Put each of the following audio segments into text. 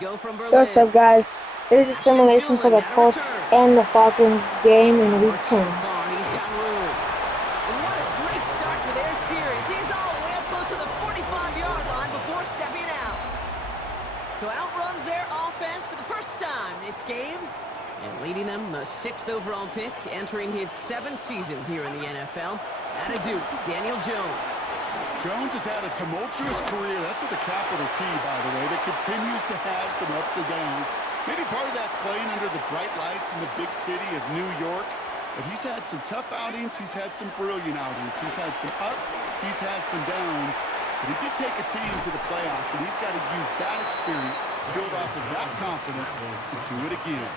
go from Berlin. What's up, guys? This is a simulation for the Colts and the Falcons game in Week 10. So far, he's got room. And what a great start for their series. He's all the way up close to the 45-yard line before stepping out. So outruns their offense for the first time this game. And leading them, the 6th overall pick, entering his 7th season here in the NFL. Out of Duke, Daniel Jones. Jones has had a tumultuous career. That's with a capital T, by the way, that continues to have some ups and downs. Maybe part of that's playing under the bright lights in the big city of New York. But he's had some tough outings. He's had some brilliant outings. He's had some ups. He's had some downs. But he did take a team to the playoffs, and he's got to use that experience, build off of that confidence to do it again.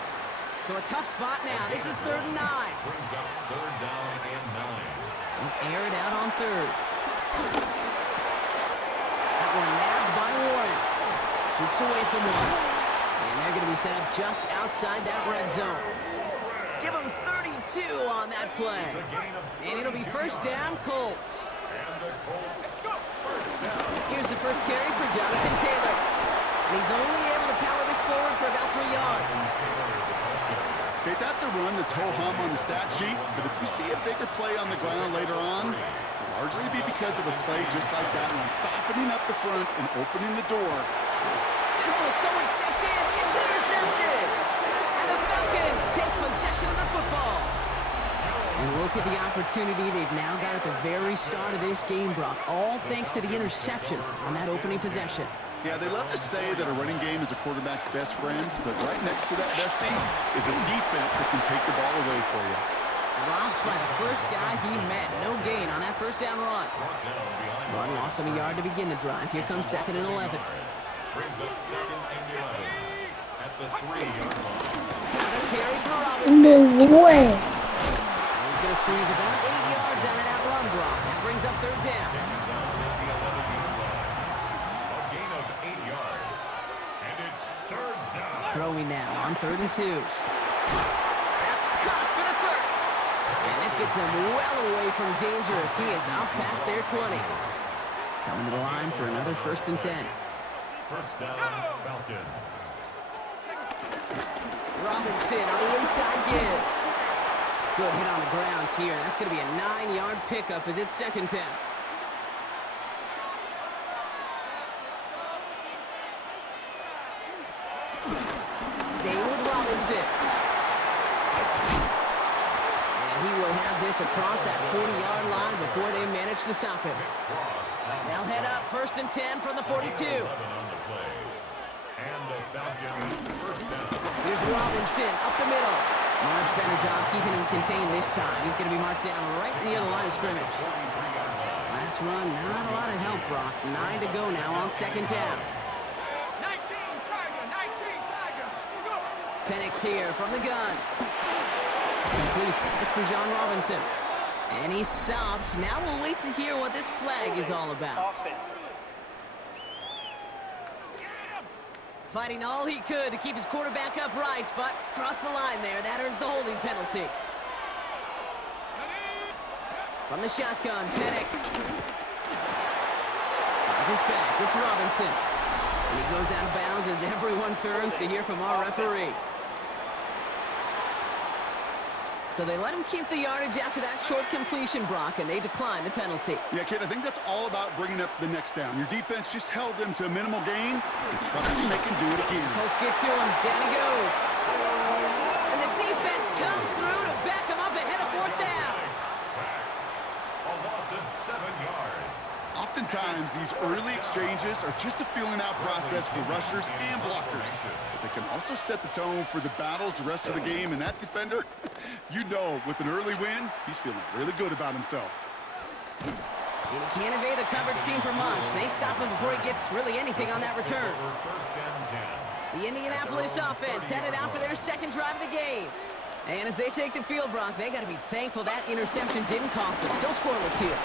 So a tough spot now. This is 3rd and 9. Brings up 3rd down and 9. They'll air it out on 3rd. That one nabbed by Warren. Jukes away from one. And they're going to be set up just outside that red zone. Give them 32 on that play. And it'll be 1st down, Colts. Here's the first carry for Jonathan Taylor. And he's only able to power this forward for about 3 yards. Okay, that's a run that's ho-hum on the stat sheet, but if you see a bigger play on the ground later on, it'll largely be because of a play just like that one, softening up the front and opening the door. And someone stepped in, it's intercepted! And the Falcons take possession of the football. And look at the opportunity they've now got at the very start of this game, Brock, all thanks to the interception on that opening possession. Yeah, they love to say that a running game is a quarterback's best friends, but right next to that bestie is a defense that can take the ball away for you. Dropped by the first guy he met. No gain on that 1st down run. Run lost him a yard to begin the drive. Here comes 2nd and 11. Brings up 2nd and 11 at the 3-yard line. Another carry for Robinson. No way. He's going to squeeze about 8 yards out of that run block. That brings up 3rd down. Throwing now on 3rd and 2. That's caught for the 1st. And this gets them well away from dangerous. He is up past their 20. Coming to the line for another 1st and 10. 1st down, Falcons. Robinson on the inside give. Good hit on the ground here. That's going to be a 9-yard pickup as it's 2nd down. Staying with Robinson. And he will have this across that 40-yard line before they manage to stop him. They'll head up 1st and 10 from the 42. Here's Robinson up the middle. Much better job keeping him contained this time. He's going to be marked down right near the line of scrimmage. Last run, not a lot of help, Brock. 9 to go now on 2nd down. Penix here from the gun. Complete. It's Bijan Robinson. And he's stopped. Now we'll wait to hear what this flag is all about. Fighting all he could to keep his quarterback upright, but crossed the line there. That earns the holding penalty. From the shotgun, Penix. Finds his back. It's Robinson. And he goes out of bounds as everyone turns to hear from our referee. So they let him keep the yardage after that short completion, Brock, and they decline the penalty. Yeah, kid, I think that's all about bringing up the next down. Your defense just held them to a minimal gain. And trust him, they can do it again. Colts get to him. Down he goes. And the defense comes through to back him up ahead of 4th down. A loss of 7 yards. Oftentimes, these early exchanges are just a feeling-out process for rushers and blockers. But they can also set the tone for the battles the rest of the game. And that defender, you know, with an early win, he's feeling really good about himself. And he can't evade the coverage team for much. They stop him before he gets really anything on that return. The Indianapolis offense headed out for their 2nd drive of the game. And as they take the field, Brock, they got to be thankful that interception didn't cost them. Still scoreless here.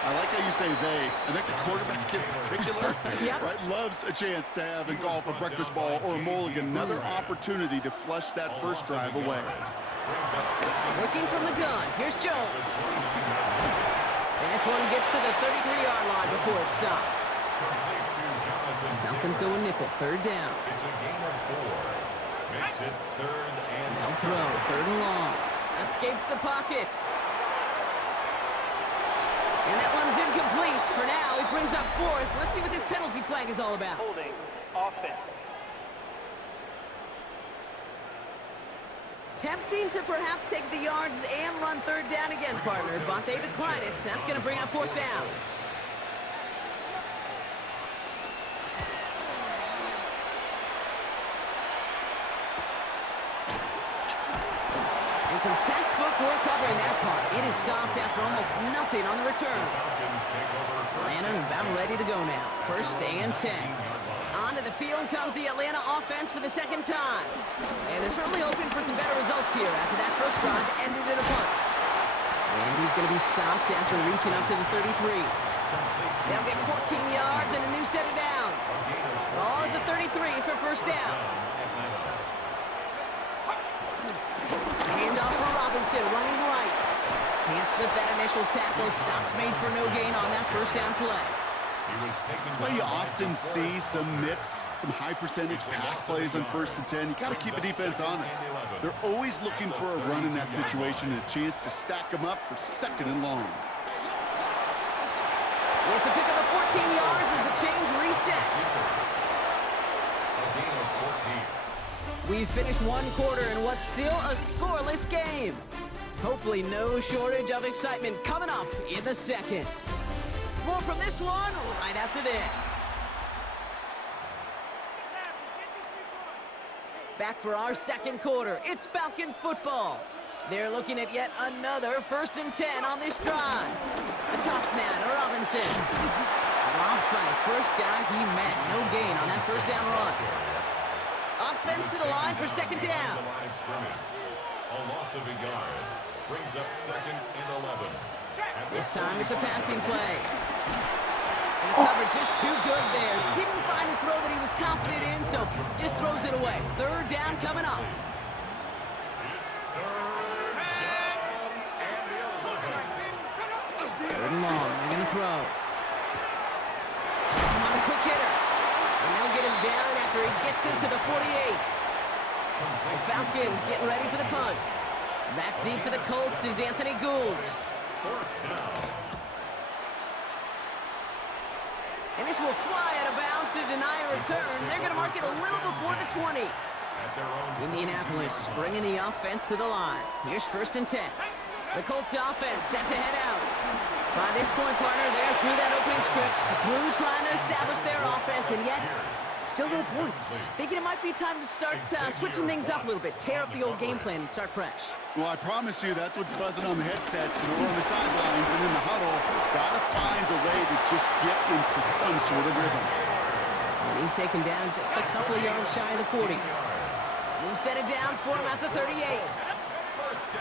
I like how you say they. I think the quarterback in particular right, loves a chance to have in golf a breakfast ball or a mulligan, another opportunity to flush that 1st drive away. Looking from the gun, here's Jones. And this one gets to the 33-yard line before it stops. Falcons going nickel, third down. It's a gain of 4. Makes it 3rd and Now throw, 3rd and long. Escapes the pocket. And that one's incomplete. For now, it brings up 4th. Let's see what this penalty flag is all about. Holding offense. Tempting to perhaps take the yards and run 3rd down again, partner, but they decline it. That's going to bring up 4th down. And some textbook work covering that part. It is stopped after almost nothing on the return. Falcons take over Atlanta about ready to go now. 1st and 10. Onto the field comes the Atlanta offense for the 2nd time. And they're certainly hoping for some better results here after that first drive ended in a punt. And he's going to be stopped after reaching up to the 33. They'll get 14 yards and a new set of downs. All at the 33 for 1st down. Handoff for Robinson, running right. Can't slip that initial tackle. Stops made for no gain on that 1st down play. Well, you often see some mix, some high percentage pass plays on 1st and 10. You got to keep the defense honest. They're always looking for a run in that situation and a chance to stack them up for 2nd and long. It's a pickup of 14 yards as the chains reset. A gain of 14. We've finished 1 quarter in what's still a scoreless game. Hopefully no shortage of excitement coming up in the 2nd. More from this one right after this. Back for our 2nd quarter. It's Falcons football. They're looking at yet another 1st and 10 on this drive. A toss now to Robinson. Dropped by the first guy he met. No gain on that 1st down run. Offense to the line for 2nd down. The line of scrimmage. A loss of a yard brings up 2nd and 11. This time it's a passing play. And the coverage just too good there. Didn't find a throw that he was confident in, so just throws it away. 3rd down coming up. Third and long. They're going to throw. Pass him on a quick hitter. And they'll get him down after he gets into the 48. The Falcons getting ready for the punt. Back deep for the Colts is Anthony Gould. And this will fly out of bounds to deny a return. They're going to mark it a little before the 20. Indianapolis bringing the offense to the line. Here's 1st and 10. The Colts offense set to head out. By this point, partner, they're through that opening script, through trying to establish their offense, and yet still no points. Thinking it might be time to start switching things up a little bit, tear up the old game plan and start fresh. Well, I promise you that's what's buzzing on the headsets and over on the sidelines and in the huddle. Got to find a way to just get into some sort of rhythm. And he's taken down just a couple of yards shy of the 40. New set of downs for him at the 38.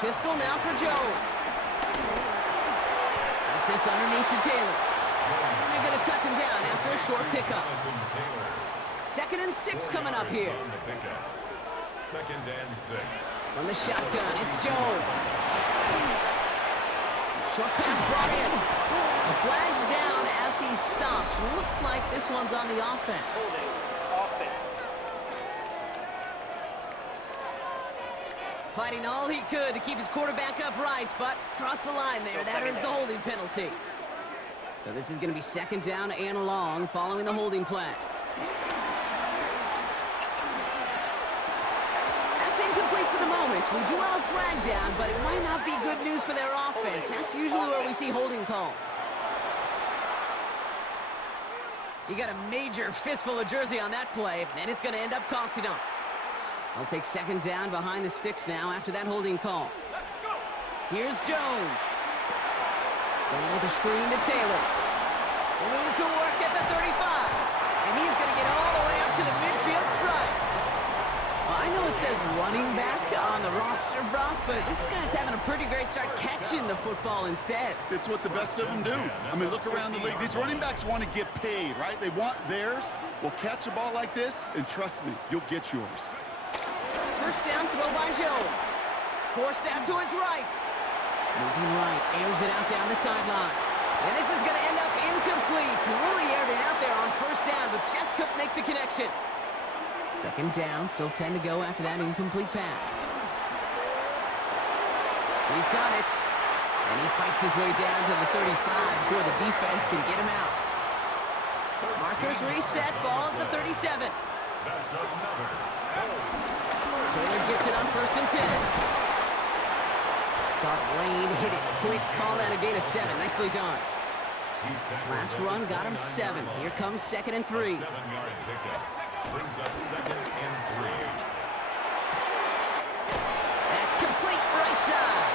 Pistol now for Jones. Dumps this underneath to Taylor. And they're going to touch him down after a short pickup. 2nd and 6 coming up here. 2nd and 6. From the shotgun, it's Jones. Short pass brought in. The flag's down as he stops. Looks like this one's on the offense. Holding offense. Fighting all he could to keep his quarterback upright, but crossed the line there. That earns the holding penalty. So this is going to be 2nd down and long following the holding flag. That's incomplete for the moment. We do have a flag down, but it might not be good news for their offense. That's usually where we see holding calls. You got a major fistful of jersey on that play, and it's going to end up costing them. They'll take 2nd down behind the sticks now after that holding call. Here's Jones. Going with the screen to Taylor. Room to work at the 35. And he's going to get all the way up to the midfield stripe. Well, I know it says running back on the roster, Brock, but this guy's having a pretty great start catching the football instead. It's what the best of them do. I mean, look around the league. These running backs want to get paid, right? They want theirs. Well, catch a ball like this, and trust me, you'll get yours. 1st down throw by Jones. Forced out to his right. Moving right, airs it out down the sideline. And this is going to end up incomplete. He really aired it out there on first down, but just couldn't make the connection. Second down, still 10 to go after that incomplete pass. He's got it. And he fights his way down to the 35 before the defense can get him out. Markers reset, ball at the 37. That's another. Taylor gets it on first and 10. Saw Lane hit it quick, call that a gain of 7. Nicely done. Last run got him 7. Here comes second and 3. 7-yard pickup. Brings up second and 3. That's complete right side.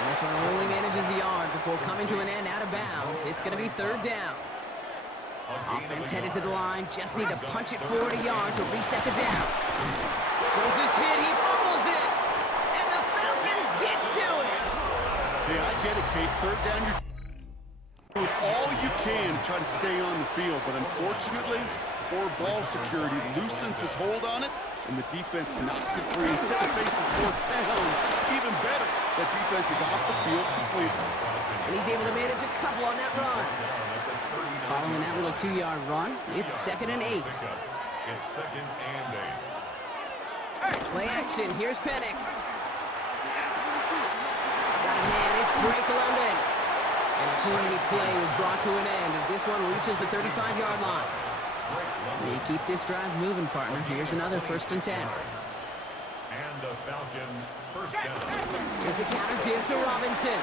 And this one only manages a yard before coming to an end out of bounds. It's going to be third down. Offense headed to the line. Just need to punch it forward a yard to reset the downs. Jones is hit. He fumbles it. And the Falcons get to it. Hey, I get it, Kate. Third down, you're doing all you can to try to stay on the field. But unfortunately, poor ball security loosens his hold on it, and the defense knocks it free. Instead of facing fourth down, even better, that defense is off the field completely. And he's able to manage a couple on that run. Following that little 2-yard run, it's second and 8. It's second and 8. Play action. Here's Penix. Got a man. It's Drake London. And a great play is brought to an end as this one reaches the 35-yard line. They keep this drive moving, partner. Here's another first and 10. And the Falcons first down. Here's a counter give to Robinson.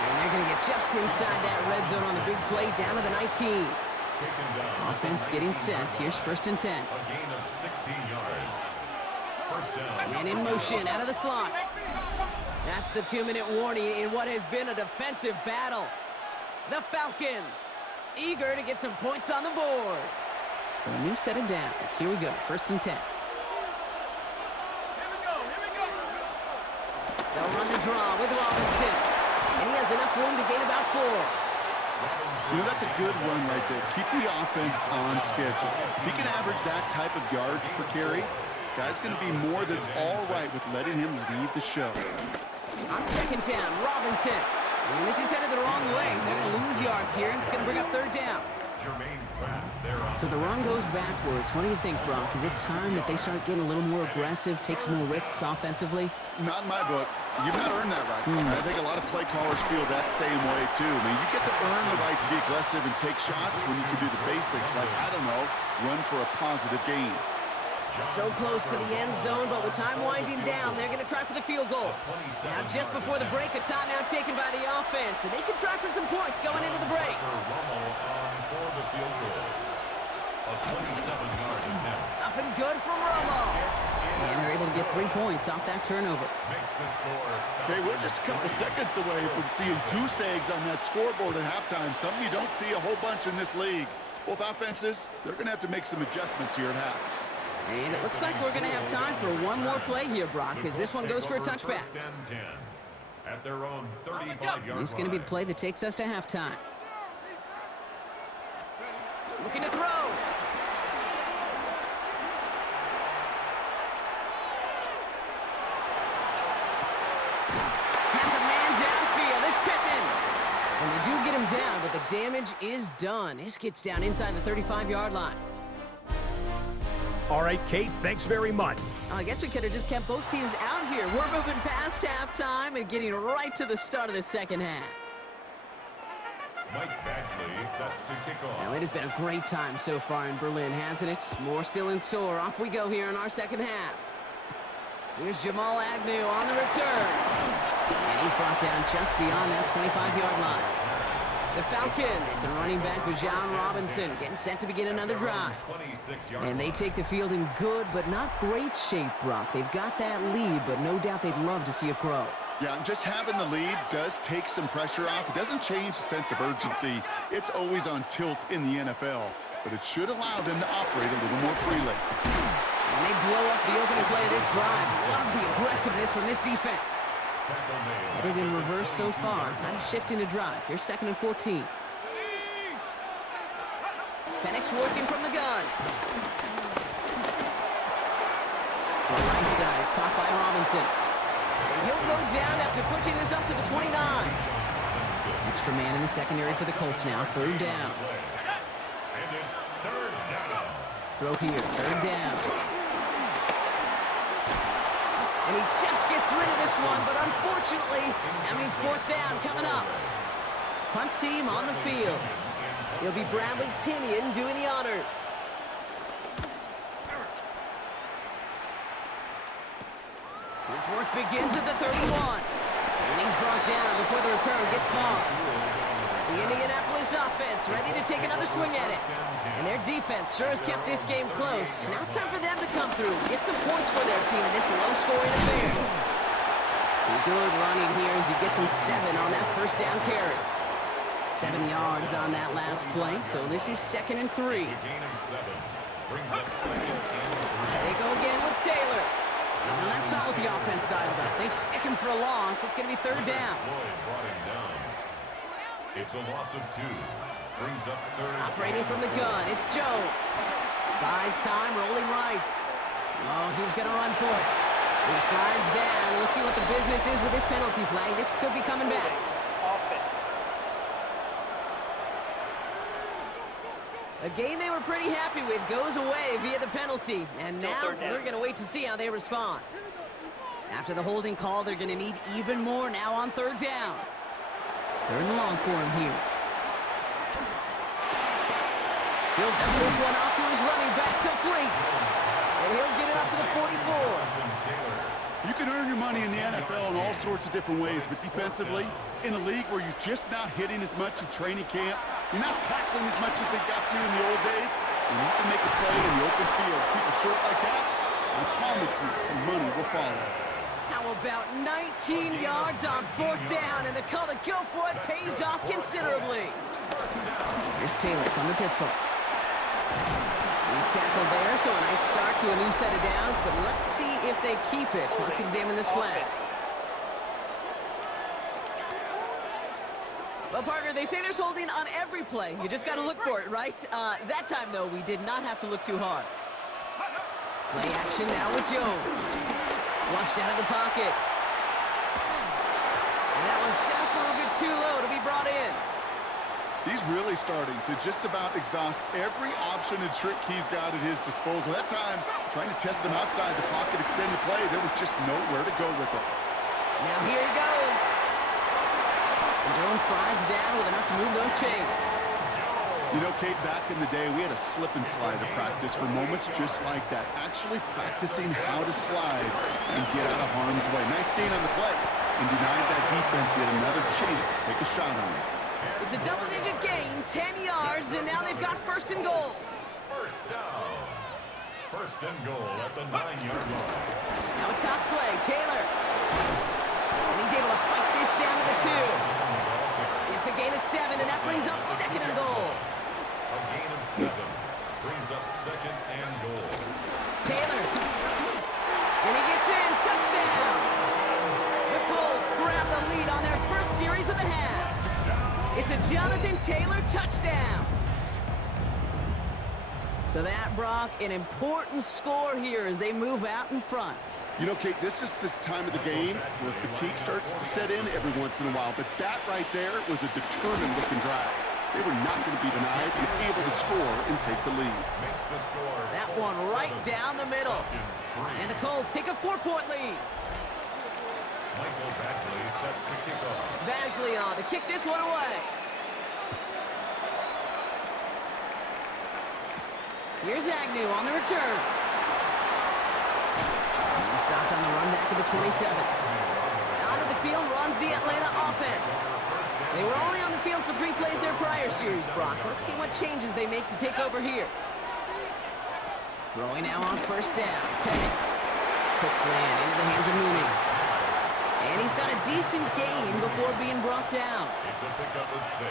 And they're going to get just inside that red zone on the big play down to the 19. Taken down. Offense getting set. Here's first and 10. A gain of 16 yards. First down. And in motion out of the slot. That's the 2-minute warning in what has been a defensive battle. The Falcons eager to get some points on the board. So a new set of downs. Here we go. First and 10. They'll run the draw with Robinson. And he has enough room to gain about 4. You know, that's a good run right there. Keep the offense on schedule. If he can average that type of yards per carry, this guy's going to be more than all right with letting him lead the show. On second down, Robinson. And this is headed the wrong way. They're going to lose yards here. It's going to bring up third down. So the run goes backwards. What do you think, Brock? Is it time that they start getting a little more aggressive, take some more risks offensively? Not in my book. You've not earned that right. I think a lot of play callers feel that same way, too. I mean, you get to earn the right to be aggressive and take shots when you can do the basics, like, I don't know, run for a positive gain. So close to the end zone, but with time winding down, they're going to try for the field goal. Now, just before the break, a timeout taken by the offense, and they can try for some points going into the break. For the field goal. A 27-yard attempt. Up and good from Romo. And they're able to get 3 points off that turnover. Makes the score. Okay, we're just a couple seconds away from seeing goose eggs on that scoreboard at halftime, something you don't see a whole bunch in this league. Both offenses, they're going to have to make some adjustments here at half. And it looks like we're going to have time for one more play here, Brock, because this one goes for a touchback. First and 10 at their own 35-yard line. This is going to be the play that takes us to halftime. Looking to throw. Has a man downfield. It's Pittman. And they do get him down, but the damage is done. This gets down inside the 35-yard line. All right, Kate, thanks very much. I guess we could have just kept both teams out here. We're moving past halftime and getting right to the start of the second half. Mike Batchley set to kick off. Now, it has been a great time so far in Berlin, hasn't it? More still in store. Off we go here in our second half. Here's Jamal Agnew on the return. And he's brought down just beyond that 25-yard line. The Falcons, the running back Bijan Robinson, getting set to begin another drive. And they take the field in good but not great shape, Brock. They've got that lead, but no doubt they'd love to see it grow. Yeah, and just having the lead does take some pressure off. It doesn't change the sense of urgency. It's always on tilt in the NFL, but it should allow them to operate a little more freely. And they blow up the opening play of this drive. Love the aggressiveness from this defense. Headed in reverse so far. Time to shift into drive. Here's second and 14. Penix working from the gun. Right side is caught by Robinson. And he'll go down after pushing this up to the 29. Extra man in the secondary for the Colts now. Third down. And it's third down. Throw here. Third down. And he just gets rid of this one, but unfortunately, that means fourth down coming up. Punt team on the field. It'll be Bradley Pinion doing the honors. His work begins at the 31. And he's brought down before the return gets far. The Indianapolis offense ready to take another swing at it. And their defense sure has kept this game close. Now it's time for them to come through, get some points for their team in this low-scoring affair. Some good running here as he gets him 7 on that first down carry. 7 yards on that last play, so this is 2nd and 3. It's a gain of 7. Brings up 2nd and 3. They go again with Taylor. Well, that's all with the offense dialed up. They stick him for a loss. It's going to be 3rd down. Floyd brought him down. It's a loss of 2. Brings up 3rd. Operating from the gun, it's Jones. Buys time, rolling right. Oh, he's going to run for it. And he slides down. We'll see what the business is with this penalty flag. This could be coming back. Offense. A game they were pretty happy with goes away via the penalty. And Still now third down. we're going to wait to see how they respond. After the holding call, they're going to need even more now on 3rd down. 3rd and long for him here. He'll dump this one off to his running back, complete. And he'll get it up to the 44. You can earn your money in the NFL in all sorts of different ways, but defensively, in a league where you're just not hitting as much in training camp, you're not tackling as much as they got to in the old days, and you can make a play in the open field, keep it short like that, I promise you some money will follow. How about 19 yards on 4th down, and the call to go for it pays off considerably. Here's Taylor from the pistol. He's tackled there, so a nice start to a new set of downs, but let's see if they keep it. So let's examine this flag. Well, Parker, they say there's holding on every play. You just got to look for it, right? That time, though, we did not have to look too hard. Play action now with Jones. Flushed out of the pocket. And that was just a little bit too low to be brought in. He's really starting to just about exhaust every option and trick he's got at his disposal. That time, trying to test him outside the pocket, extend the play, there was just nowhere to go with it. Now here he goes. And Jones slides down with enough to move those chains. You know, Kate, back in the day, we had a slip and slide to practice for moments just like that. Actually practicing how to slide and get out of harm's way. Nice gain on the play. And denied that defense yet another chance to take a shot on it. It's a double-digit gain, 10 yards, and now they've got 1st and goal. First down. 1st and goal at the 9-yard line. Now a toss play, Taylor. And he's able to fight this down to the 2. It's a gain of 7, and that brings up 2nd and goal. A gain of 7 brings up 2nd and goal. Taylor. And he gets in, touchdown. The Colts grab the lead on their first series of the half. It's a Jonathan Taylor touchdown. So that, Brock, an important score here as they move out in front. You know, Kate, this is the time of the game where fatigue starts to set in every once in a while. But that right there was a determined-looking drive. They were not going to be denied and able to score and take the lead. Makes the score. That one right down the middle. Falcons 3. And the Colts take a 4-point lead. Michael Badgley set to kick off. Badgley on to kick this one away. Here's Agnew on the return. He stopped on the run back at the 27. Out of the field runs the Atlanta offense. They were only on the field for 3 plays their prior series, Brock. Let's see what changes they make to take over here. Throwing now on 1st down. Penix. Quick slant into the hands of Mooney. And he's got a decent gain before being brought down. It's a pickup of 6.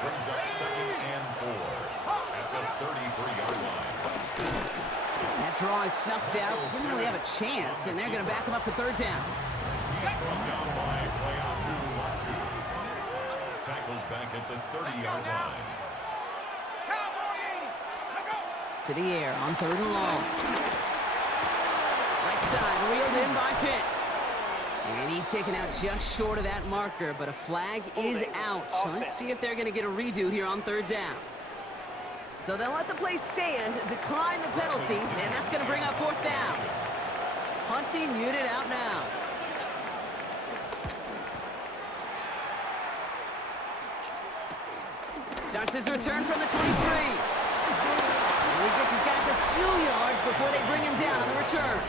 Brings up 2nd and 4 at the 33-yard line. That draw is snuffed out. Didn't really have a chance, and they're going to back him up for 3rd down. He's brought down by play on 2. Tackled back at the 30-yard line. To the air on 3rd and long. Right side, reeled in by Pitts. And he's taken out just short of that marker, but a flag is out. So let's see if they're going to get a redo here on third down. So they'll let the play stand, decline the penalty, and that's going to bring up fourth down. Punting unit out now. Starts his return from the 23. And he gets his guys a few yards before they bring him down on the return.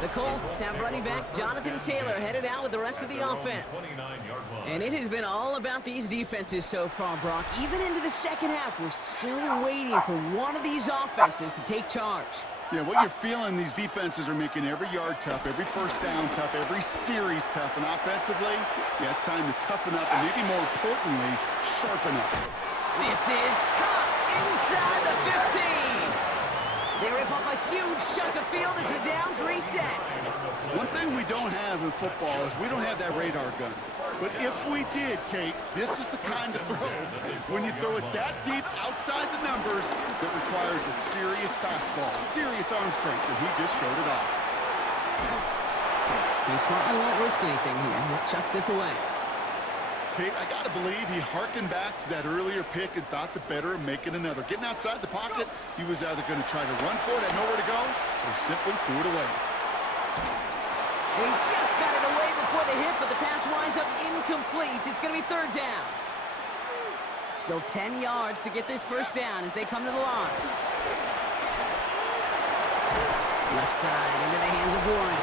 The Colts have running back Jonathan Taylor headed out with the rest of the offense. And it has been all about these defenses so far, Brock. Even into the second half, we're still waiting for one of these offenses to take charge. Yeah, what you're feeling, these defenses are making every yard tough, every first down tough, every series tough. And offensively, yeah, it's time to toughen up and maybe more importantly, sharpen up. This is caught inside the 15. They rip off a huge chunk of field as the downs reset. One thing we don't have in football is we don't have that radar gun. But if we did, Kate, this is the kind of throw, when you throw it that deep outside the numbers, that requires a serious fastball, serious arm strength, and he just showed it off. He smartly won't risk anything here. Just chucks this away. Kate, I got to believe he harkened back to that earlier pick and thought the better of making another. Getting outside the pocket, he was either going to try to run for it, had nowhere to go, so he simply threw it away. He just got it away before the hit, but the pass winds up incomplete. It's going to be third down. Still 10 yards to get this first down as they come to the line. Left side into the hands of Warren.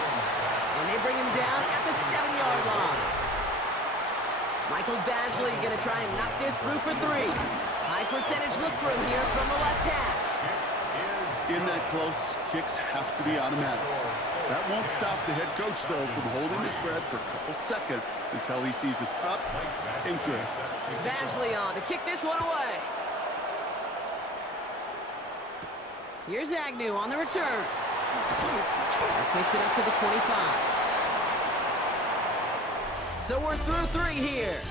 And they bring him down at the 7-yard line. Michael Basley going to try and knock this through for 3. High percentage look for him here from the left hash. In that close, kicks have to be automatic. That won't stop the head coach, though, from holding his breath for a couple seconds until he sees it's up and good. Basley on to kick this one away. Here's Agnew on the return. This makes it up to the 25. So we're through 3 here.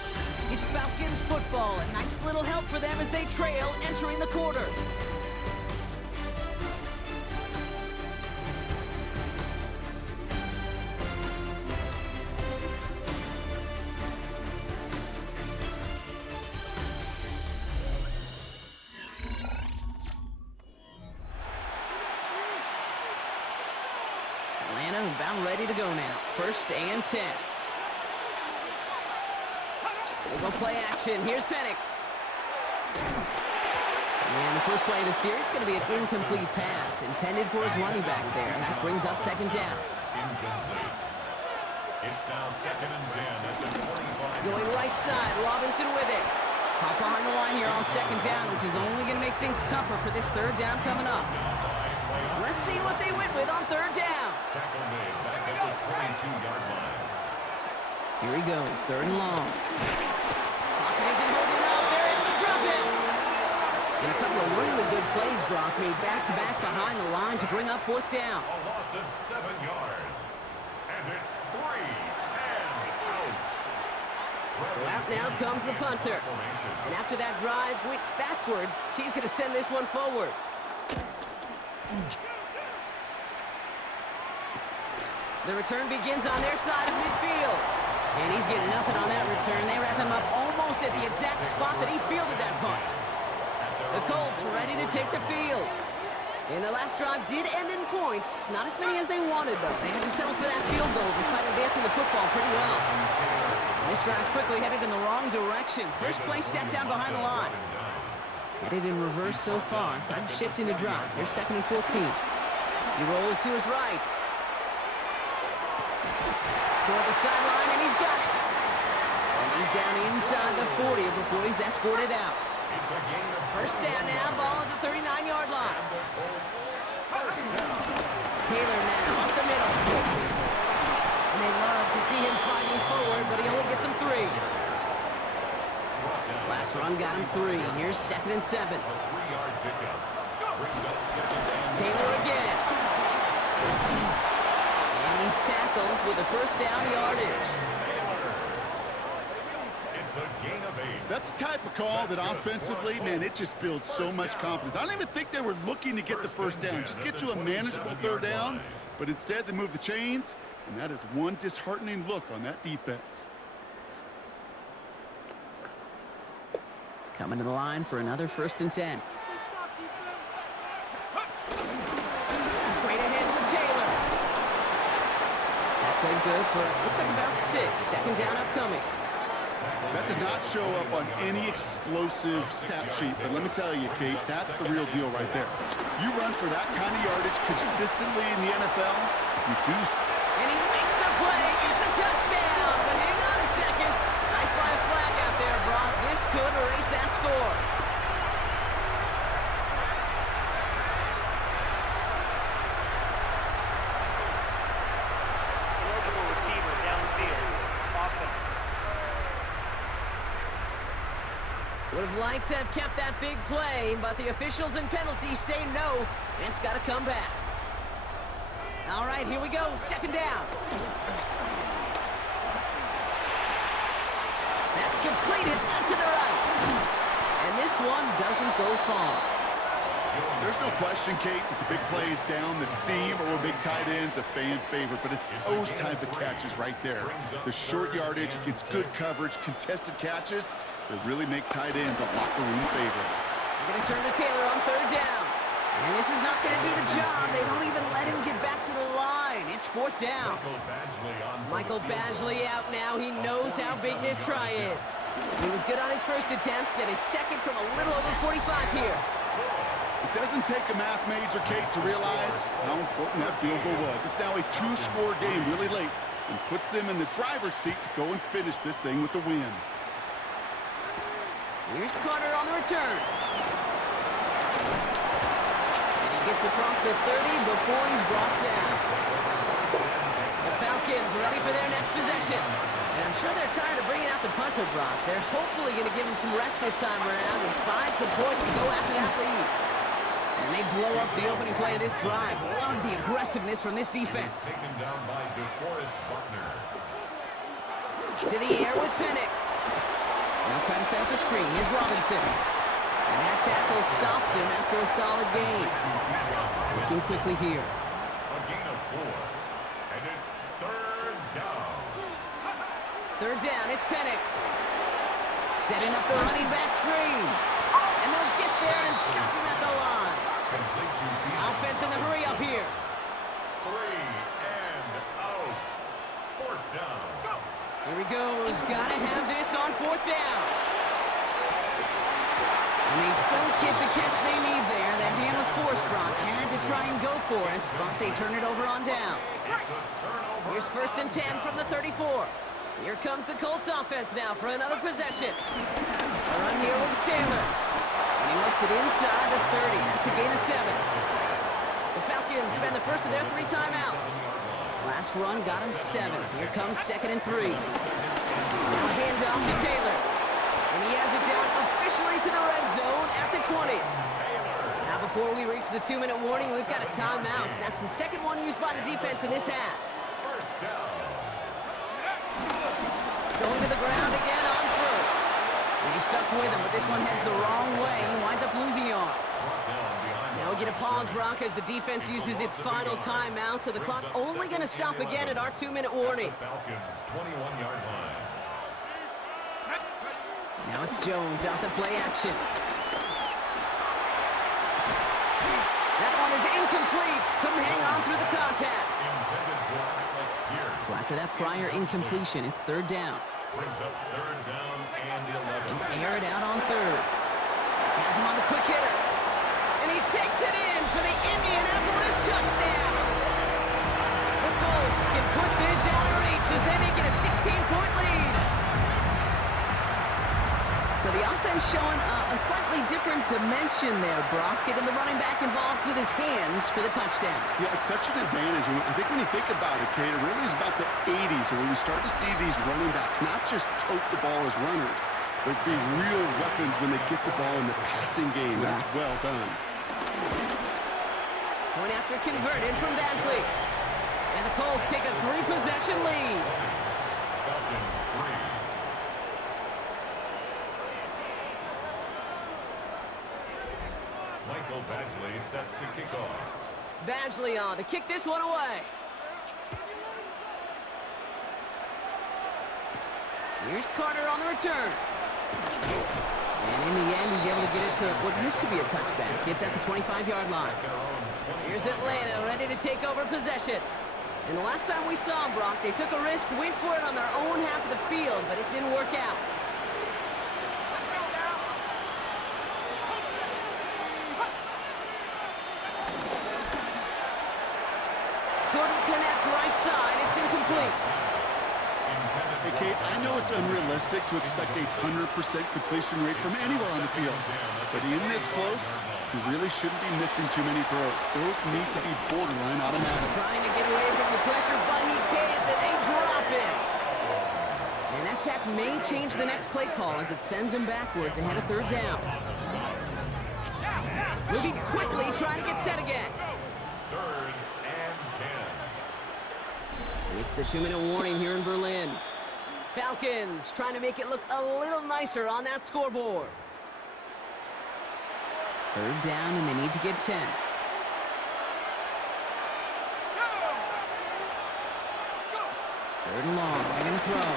It's Falcons football. A nice little help for them as they trail entering the quarter. Atlanta about ready to go now. 1st and 10. They go play action. Here's Penix. And the first play of the series is going to be an incomplete pass intended for his running back there. And that brings up 2nd down. Incomplete. It's now 2nd and 10 at the 45. Going right side. Robinson with it. Pop behind the line here on 2nd down, which is only going to make things tougher for this 3rd down coming up. Let's see what they went with on 3rd down. Tackle made back at the 22-yard line. Here he goes. 3rd and long. Pocket isn't holding out. They're able to drop it. And a couple of really good plays, Brock, made back-to-back behind the line to bring up 4th down. A loss of 7 yards. And it's 3 and out. So out now comes the punter. And after that drive went backwards, he's going to send this one forward. The return begins on their side of midfield. And he's getting nothing on that return. They wrap him up almost at the exact spot that he fielded that punt. The Colts ready to take the field. And the last drive did end in points. Not as many as they wanted, though. They had to settle for that field goal despite advancing the football pretty well. And this drive's quickly headed in the wrong direction. First play set down behind the line. Headed in reverse so far. Time to shift into drive. Here's 2nd and 14. He rolls to his right. Toward the sideline, and he's got it. And he's down inside the 40 before he's escorted out. First down now, ball at the 39-yard line. Taylor now up the middle. And they love to see him fighting forward, but he only gets him 3. Last run got him 3. Here's 2nd and 7. Taylor again. And he's tackled with a first down yardage. It's a gain of 8. That's the type of call that offensively, man, it just builds so much confidence. I don't even think they were looking to get the first down. Just get to a manageable 3rd down. But instead, they move the chains, and that is one disheartening look on that defense. Coming to the line for another 1st and 10. Straight ahead with Taylor. That played good for, looks like about 6. 2nd down upcoming. That does not show up on any explosive stat sheet, but let me tell you, Kate, that's the real deal right there. You run for that kind of yardage consistently in the NFL, you do. And he makes the play. It's a touchdown. But hang on a second. Nice by a flag out there, Brock. This could erase that score. Eligible receiver downfield. Offense. Would have liked to have kept that big play, but the officials and penalties say no, and it's got to come back. All right, here we go. 2nd down. That's completed out to the right. And this one doesn't go far. There's no question, Kate, that the big plays down the seam or big tight ends a fan favorite, but it's those type of catches right there. The short yardage against good coverage, contested catches that really make tight ends a locker room favorite. They're going to turn to Taylor on 3rd down. And this is not going to do the job. They don't even let him get back to the line. It's 4th down. Michael Badgley out now. He knows how big this try is. He was good on his 1st attempt and his 2nd from a little over 45 here. It doesn't take a math major, Kate, to realize how important that field goal was. It's now a 2-score game really late and puts them in the driver's seat to go and finish this thing with the win. Here's Carter on the return. And he gets across the 30 before he's brought down. The Falcons ready for their next possession. And I'm sure they're tired of bringing out the punter, Brock. They're hopefully going to give him some rest this time around and find some points to go after that lead. And they blow up the opening play of this drive. Love the aggressiveness from this defense. Taken down by DeForest Buckner. To the air with Penix. Now trying to set up the screen. Here's Robinson. And that tackle stops him after a solid gain. Looking quickly here. A gain of 4. And it's 3rd down. 3rd down, it's Penix. Setting up the running back screen. And they'll get there and stop him at the line. Complete to Bijan. Offense in the hurry up here. 3 and out. 4th down. Here he goes. Gotta have this on 4th down. And they don't get the catch they need there. That hand was forced, Brock. Had to try and go for it, but they turn it over on downs. It's a turnover. Here's 1st and 10 from the 34. Here comes the Colts offense now for another possession. A run here with Taylor. And he works it inside the 30. That's a gain of 7. The Falcons spend the first of their 3 timeouts. Last run got him 7. Here comes 2nd and 3. Now hand off to Taylor. And he has it down officially to the red zone at the 20. Now before we reach the 2-minute warning, we've got a timeout. That's the 2nd one used by the defense in this half. 1st down. Going to the ground again on 1st. And he's stuck with him, but this one heads the wrong way. He winds up losing yards. Now we get a pause, Brock, as the defense uses its final timeout, so the clock only going to stop again at our 2-minute warning. Falcons 21-yard line. Now it's Jones off the play action. That one is incomplete. Couldn't hang on through the contact. Intended for Alec Pierce. So after that prior incompletion, it's 3rd down. Brings up 3rd down and 11. Air it out on 3rd. Has him on the quick hitter. And he takes it in for the Indianapolis touchdown. The Colts can put this out of reach as they make it a 16-point lead. So the offense showing a slightly different dimension there, Brock, getting the running back involved with his hands for the touchdown. Yeah, it's such an advantage. I think when you think about it, Kate, it really is about the 80s where we start to see these running backs not just tote the ball as runners, but be real weapons when they get the ball in the passing game. Yeah. That's well done. Point after converted from Badgley. And the Colts take a 3-possession lead. Falcons 3. Michael Badgley set to kick off. Badgley on to kick this one away. Here's Carter on the return. And in the end, he's able to get it to what used to be a touchback. It's at the 25-yard line. Here's Atlanta ready to take over possession. And the last time we saw them, Brock, they took a risk, went for it on their own half of the field, but it didn't work out. Couldn't connect right side. It's incomplete. Hey, Kate, I know it's unrealistic to expect a 100% completion rate from anywhere on the field. But in this close, he really shouldn't be missing too many throws. Those need to be borderline automatic. Trying to get away from the pressure, but he can't, and they drop it. And that sack may change the next play call as it sends him backwards ahead of third down. Moving quickly, trying to get set again. 3rd and 10. It's the 2-minute warning here in Berlin. Falcons trying to make it look a little nicer on that scoreboard. Third down, and they need to get 10. Third and long, they're going to throw.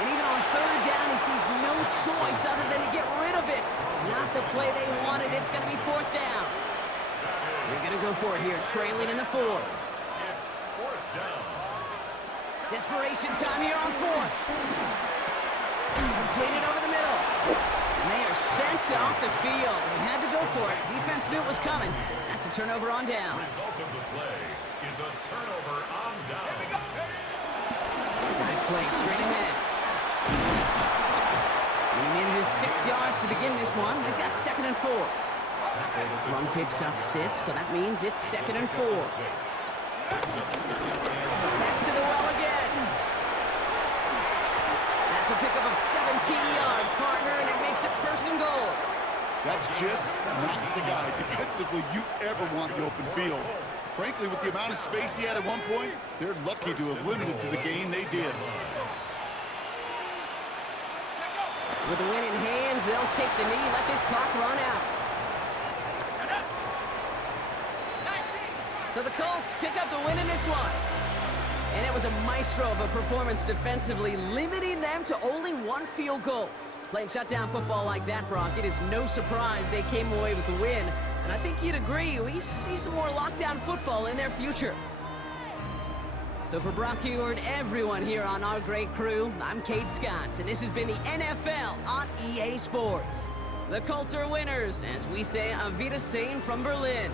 And even on third down, he sees no choice other than to get rid of it. Not the play they wanted. It's going to be 4th down. They're going to go for it here, trailing in the 4th. It's 4th down. Desperation time here on 4th. Completed over the middle. And they are sent off the field. They had to go for it. Defense knew it was coming. That's a turnover on downs. Result of the play is a turnover on downs. Dive play straight ahead. And he manages 6 yards to begin this one. They've got 2nd and 4. Run picks up 6, so that means it's 2nd and 4. Back to the well again. That's a pickup of 17 yards, partner, and it makes it 1st and goal. That's just not the guy defensively you ever want the open field. Frankly, with the amount of space he had at one point, they're lucky to have limited to the gain they did. With the win in hands, they'll take the knee, let this clock run out. So the Colts pick up the win in this one. And it was a maestro of a performance defensively, limiting them to only 1 field goal. Playing shutdown football like that, Brock, it is no surprise they came away with the win. And I think you'd agree, we see some more lockdown football in their future. So for Brock Heward, everyone here on our great crew, I'm Kate Scott, and this has been the NFL on EA Sports. The Colts are winners, as we say Auf Wiedersehen from Berlin.